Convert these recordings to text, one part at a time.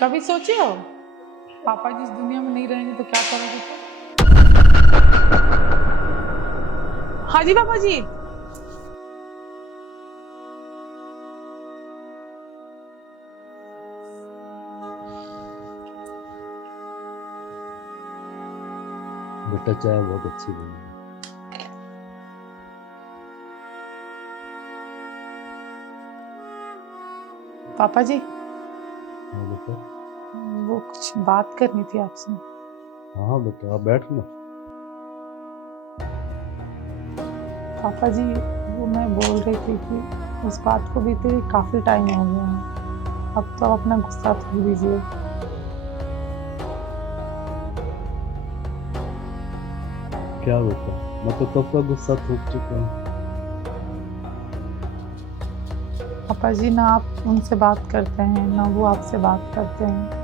कभी सोचे हो पापा जी इस दुनिया में नहीं रहेंगे तो क्या करोगे तुम? हाँ जी पापा जी। बेटा चाय बहुत अच्छी बनी है। पापा जी हाँ बेटा। वो कुछ बात करनी थी आपसे। हाँ बेटा आप बैठ ना। पापा जी वो मैं बोल रही थी कि उस बात को बीते हुए काफी टाइम हो गया है। अब तो आप अपना गुस्सा थोड़ दीजिए। क्या बेटा मैं तो कब का गुस्सा थूक चुका हूँ। पापा जी ना आप उनसे बात करते हैं ना वो आपसे बात करते हैं।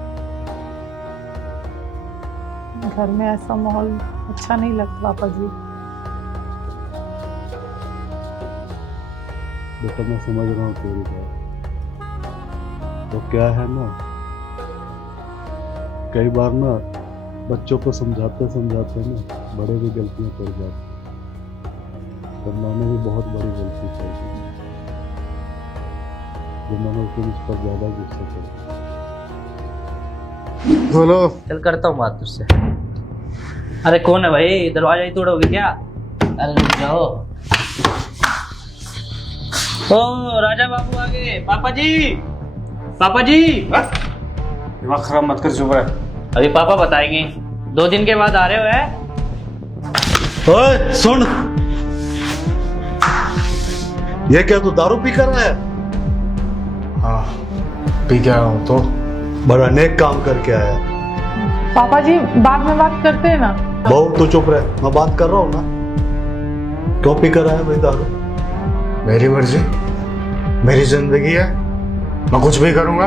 घर में ऐसा माहौल अच्छा नहीं लगता पापा जी। बेटा मैं समझ रहा हूँ तेरी बात। तो क्या है ना, कई बार ना बच्चों को समझाते समझाते ना बड़े भी गलतियां कर जाते हैं। पर मैंने भी बहुत बड़ी गलती कर दी जो मैंने फिर उस पर ज्यादा गुस्सा कर दिया। बोलो। चल करता हूँ बात तुझसे। अरे कौन है भाई, दरवाजा ही तोड़ोगे क्या? अरे रुक जाओ। ओ राजा बाबू आ गए। पापा जी, पापा जी। दिमाग खराब मत कर, चुप रह। अभी पापा बताएंगे। 2 दिन के बाद आ रहे हो है? ओए सुन, ये क्या तू दारू पी कर रहा है? हाँ पी के आया हूँ तो। बड़ा नेक काम करके आया। पापा जी बाद में बात करते हैं ना। बहू तू चुप रह, मैं बात कर रहा हूँ ना। क्यों पी कर आया भाई दारू? मेरी मर्जी, मेरी जिंदगी है, मैं कुछ भी करूंगा।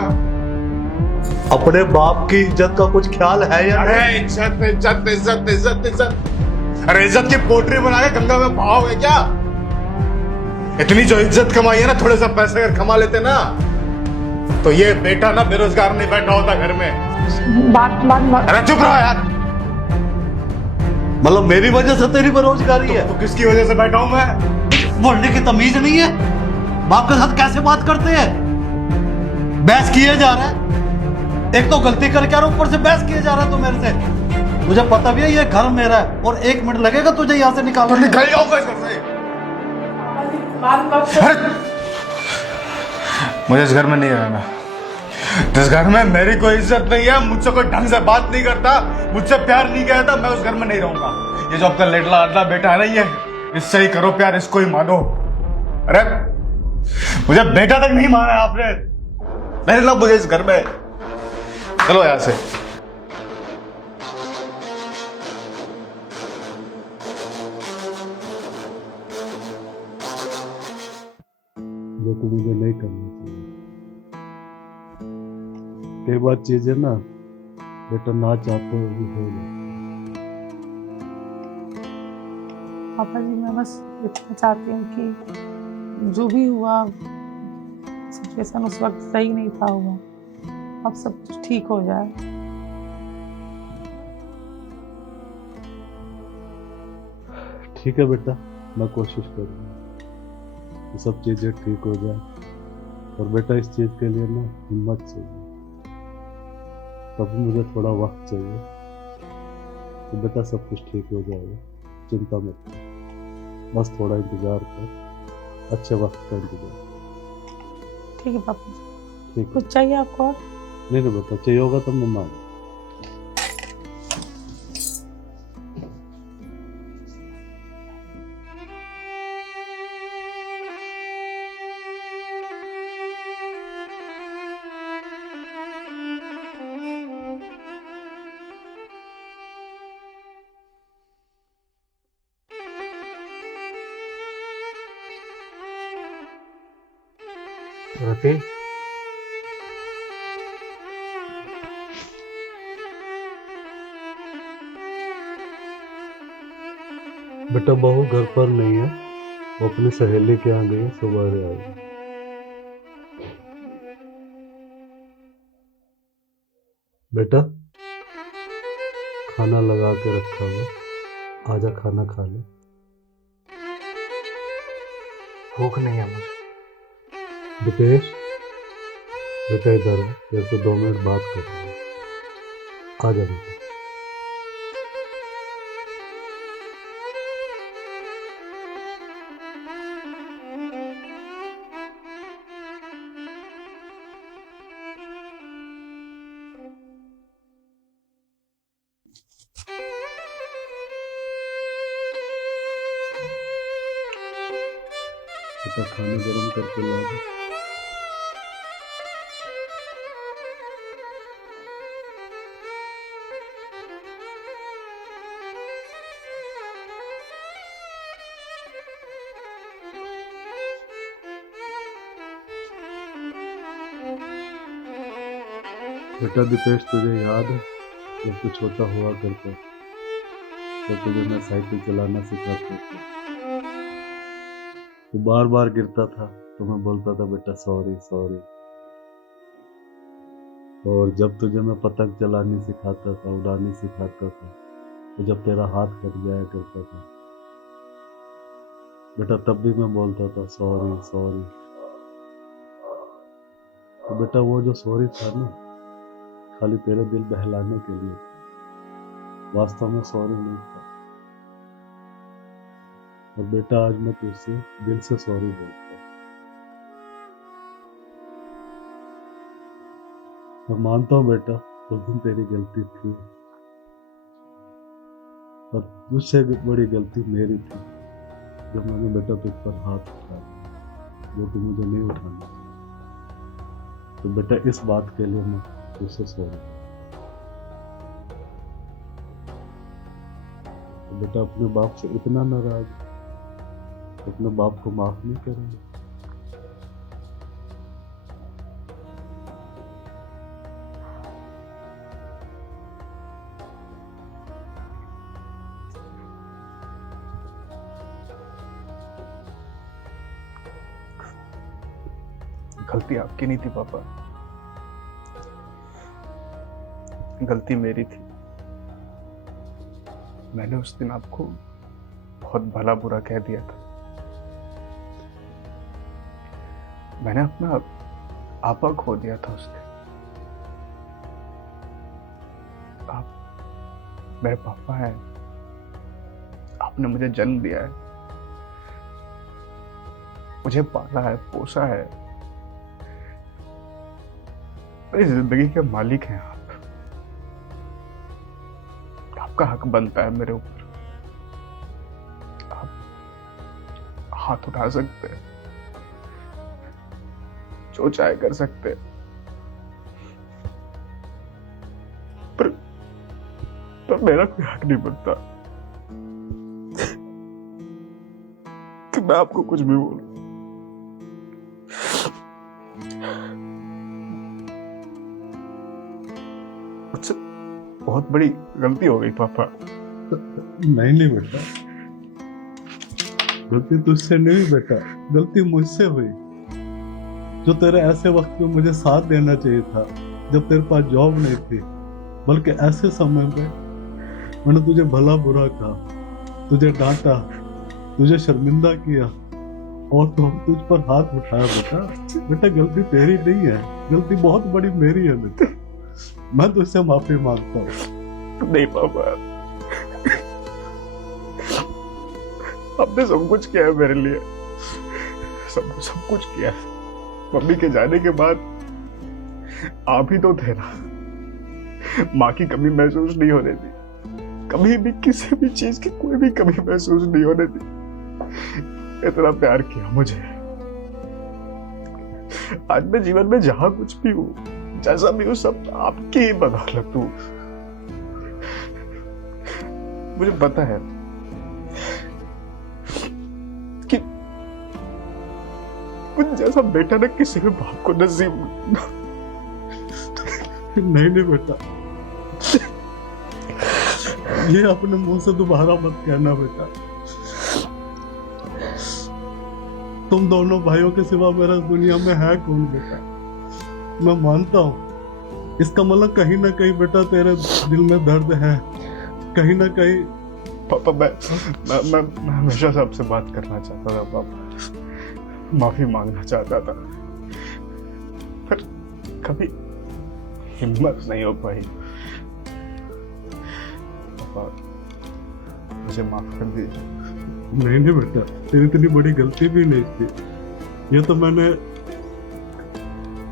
अपने बाप की इज्जत का कुछ ख्याल है या अरे नहीं? इज्जत इज्जत इज्जत इज्जत इज्जत। अरे इज्जत की पोटरी बना के गंगा में बहाओगे क्या? इतनी जो इज्जत कमाई है ना, थोड़े सा पैसे अगर कमा लेते ना तो ये बेटा ना बेरोजगार नहीं बैठा होता घर में। बात अरे चुप रहो यार। मतलब मेरी वजह से तेरी बेरोजगारी है? तो किसकी वजह से बैठा हूं मैं? बोलने की तमीज नहीं है? बाप के साथ कैसे बात करते हैं? बहस किए जा रहा है, एक तो गलती करके आ रहा, ऊपर से बहस किए जा रहा है तो मेरे से। मुझे पता भी है ये घर मेरा है और 1 मिनट लगेगा तुझे यहाँ से निकालने में। निकल जाओ घर से। अरे! मुझे इस घर में नहीं रहना। जिस घर में मेरी कोई इज्जत नहीं है, मुझसे कोई ढंग से बात नहीं करता, मुझसे प्यार नहीं करता, मैं उस घर में नहीं रहूंगा। ये जो आपका लेटला अदला बेटा है ना, ये इससे ही करो प्यार, इसको ही मानो। अरे मुझे बेटा तक नहीं माना आपने। नहीं ला मुझे इस घर में। चलो यहां से। जो कि मुझे नहीं करना चाहिए। कई बार चीजें ना बेटा ना चाहते हुए भी हो जाती। पापा जी मैं बस इतना चाहती हूँ कि जो भी हुआ सिचुएशन उस वक्त सही नहीं था हुआ, अब सब कुछ ठीक हो जाए। ठीक है बेटा, मैं कोशिश करूंगा कि सब चीजें ठीक हो जाए। और बेटा इस चीज के लिए ना हिम्मत चाहिए, तभी मुझे थोड़ा वक्त चाहिए। तो बेटा सब कुछ ठीक हो जाएगा, चिंता मत कर। बस थोड़ा इंतजार कर, अच्छे वक्त का इंतजार। ठीक है पापा जी। ठीक है? कुछ चाहिए आपको और? नहीं नहीं बेटा, चाहिए होगा तो मैं मांग। रति, बेटा बहू घर पर नहीं है, वो अपनी सहेली के यहाँ गई है, सुबह आएगी। बेटा खाना लगा के रखा हुआ, आजा खाना खा ले। भूख नहीं है मुझे। दीपेश बेटा इधर है, तेरे से 2 मिनट बात करनी है, आजा बेटा। बेटा खाना गरम करके ला दे। बेटा दीपेश तुझे याद है जब तू छोटा हुआ करता तो तुझे मैं साइकिल चलाना सिखाता था, तू बार बार गिरता था तो मैं बोलता था बेटा सॉरी सॉरी। और जब तुझे मैं पतंग चलानी सिखाता था, उड़ानी सिखाता था, तो जब तेरा हाथ कट जाया करता था बेटा तब भी मैं बोलता था सॉरी सॉरी। तो बेटा वो जो सॉरी था ना खाली तेरे दिल बहलाने के लिए, वास्तव में सॉरी नहीं था। और बेटा आज मैं तुझसे दिल से सॉरी बोलता हूँ। मैं मानता हूँ बेटा उस दिन तेरी गलती थी, और तुझसे भी बड़ी गलती मेरी थी जब मैंने बेटा तुझ पर हाथ उठाया जो कि मुझे नहीं उठाना चाहिए। तो बेटा इस बात के लिए मैं तुझसे सॉरी। तो बेटा अपने बाप से इतना नाराज, अपने बाप को माफ नहीं करेंगे? गलती आपकी नहीं थी पापा, गलती मेरी थी। मैंने उस दिन आपको बहुत भला बुरा कह दिया था। मैंने अपना आपा खो दिया था उस दिन। आप मेरे पापा हैं, आपने मुझे जन्म दिया है, मुझे पाला है, पोसा है, मेरी जिंदगी के मालिक हैं आप। आपका हक बनता है मेरे ऊपर। आप हाथ उठा सकते हैं, जो चाहे कर सकते हैं, पर मेरा कोई हक नहीं बनता कि मैं आपको कुछ भी बोलूं। मुझसे बहुत बड़ी गलती हो गई पापा। नहीं बेटा, गलती तुझसे नहीं बेटा, गलती मुझसे हुई। जो तेरे ऐसे वक्त में मुझे साथ देना चाहिए था जब तेरे पास जॉब नहीं थी, बल्कि ऐसे समय पे मैंने तुझे भला बुरा कहा, तुझे डांटा, तुझे शर्मिंदा किया, और तो तुझ पर हाथ उठाया। बेटा बेटा गलती तेरी नहीं है, गलती बहुत बड़ी मेरी है बेटा। मैं तुझसे माफी मांगता हूँ। नहीं पापा, आपने सब कुछ किया है मेरे लिए, सब कुछ किया। मम्मी के जाने के बाद आप ही तो थे ना। माँ की कमी महसूस नहीं होने दी, कभी भी किसी भी चीज की कोई भी कमी महसूस नहीं होने दी। इतना प्यार किया मुझे। आज मैं जीवन में जहां कुछ भी हूँ, जैसा भी हूँ, सब आपकी ही बदौलत हूँ। मुझे पता है कि कुछ जैसा बेटा ना किसी भी बाप को नसीब नहीं बेटा, ये अपने मुंह से दोबारा मत कहना बेटा। तुम दोनों भाइयों के सिवा मेरा दुनिया में है कौन बेटा। मैं मानता हूं इसका मतलब कहीं ना कहीं बेटा तेरे दिल में दर्द है, कहीं ना कहीं। पापा मैं हमेशा से आपसे बात करना चाहता था पापा, माफी मांगना चाहता था, पर कभी हिम्मत नहीं हो पाई। पापा मुझे माफ कर दीजिए। नहीं बेटा, तेरी इतनी बड़ी गलती भी नहीं थी। ये तो मैंने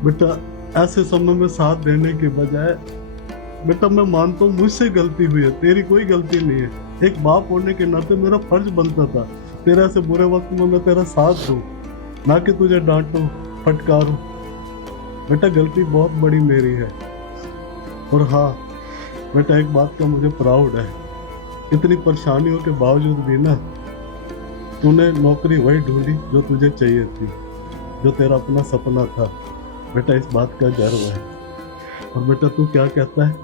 बेटा ऐसे समय में साथ देने के बजाय, बेटा मैं मानता हूँ मुझसे गलती हुई है, तेरी कोई गलती नहीं है। एक बाप होने के नाते मेरा फर्ज बनता था तेरे ऐसे बुरे वक्त में मैं तेरा साथ दूं, ना कि तुझे डांटूं फटकारूं। बेटा गलती बहुत बड़ी मेरी है। और हाँ बेटा, एक बात का मुझे प्राउड है, इतनी परेशानियों के बावजूद भी ना तूने नौकरी वही ढूंढी जो तुझे चाहिए थी, जो तेरा अपना सपना था। बेटा इस बात का गर्व है। और बेटा तू क्या कहता है,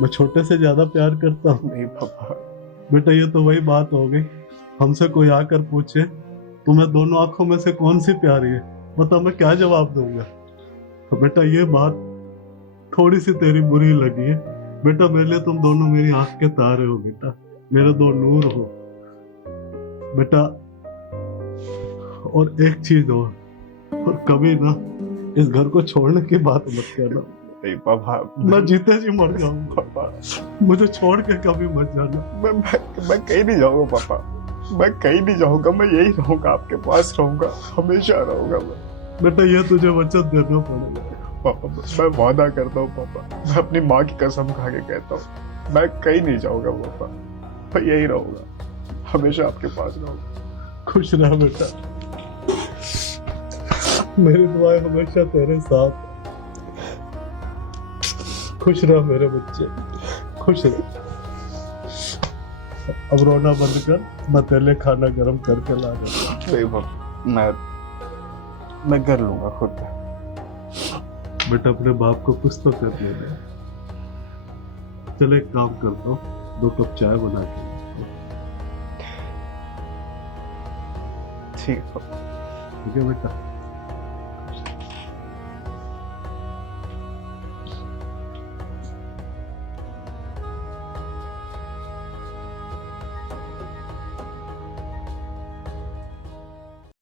मैं छोटे से ज्यादा प्यार करता हूँ? नहीं पापा। बेटा ये तो वही बात हो गई, हमसे कोई आकर पूछे तुम्हें दोनों आंखों में से कौन सी प्यारी है, बता मैं क्या जवाब दूंगा? तो बेटा ये बात थोड़ी सी तेरी बुरी लगी है। बेटा मेरे लिए तुम दोनों मेरी आंख के तारे हो बेटा, मेरे दो नूर हो बेटा। और एक चीज और कभी ना इस घर को छोड़ने की बात मत करना। नहीं पापा, मैं जीते जी मर जाऊंगा पापा मुझे छोड़ के कभी मत जाना। मैं कहीं नहीं जाऊंगा पापा, मैं कहीं नहीं जाऊंगा, मैं यही रहूंगा, आपके पास रहूंगा, हमेशा रहूंगा मैं। बेटा ये तुझे वचन देना पड़ेगा। पापा मैं वादा करता हूँ पापा, मैं अपनी माँ की कसम खा के कहता हूँ, मैं कहीं नहीं जाऊंगा पापा, मैं यही रहूंगा, हमेशा आपके पास रहूंगा। खुश रह बेटा, मेरी दुआएं हमेशा तेरे साथ। खुश रह मेरे बच्चे, खुश रह। अब रोना बंद कर, मैं तेरे लिए खाना गर्म करके ला दूंगा। नहीं पापा, मैं कर लूंगा खुद। बेटा अपने बाप को कुछ तो करने दे। चल एक काम करता हूँ, 2 कप चाय बना के ठीक है ठीक है बेटा।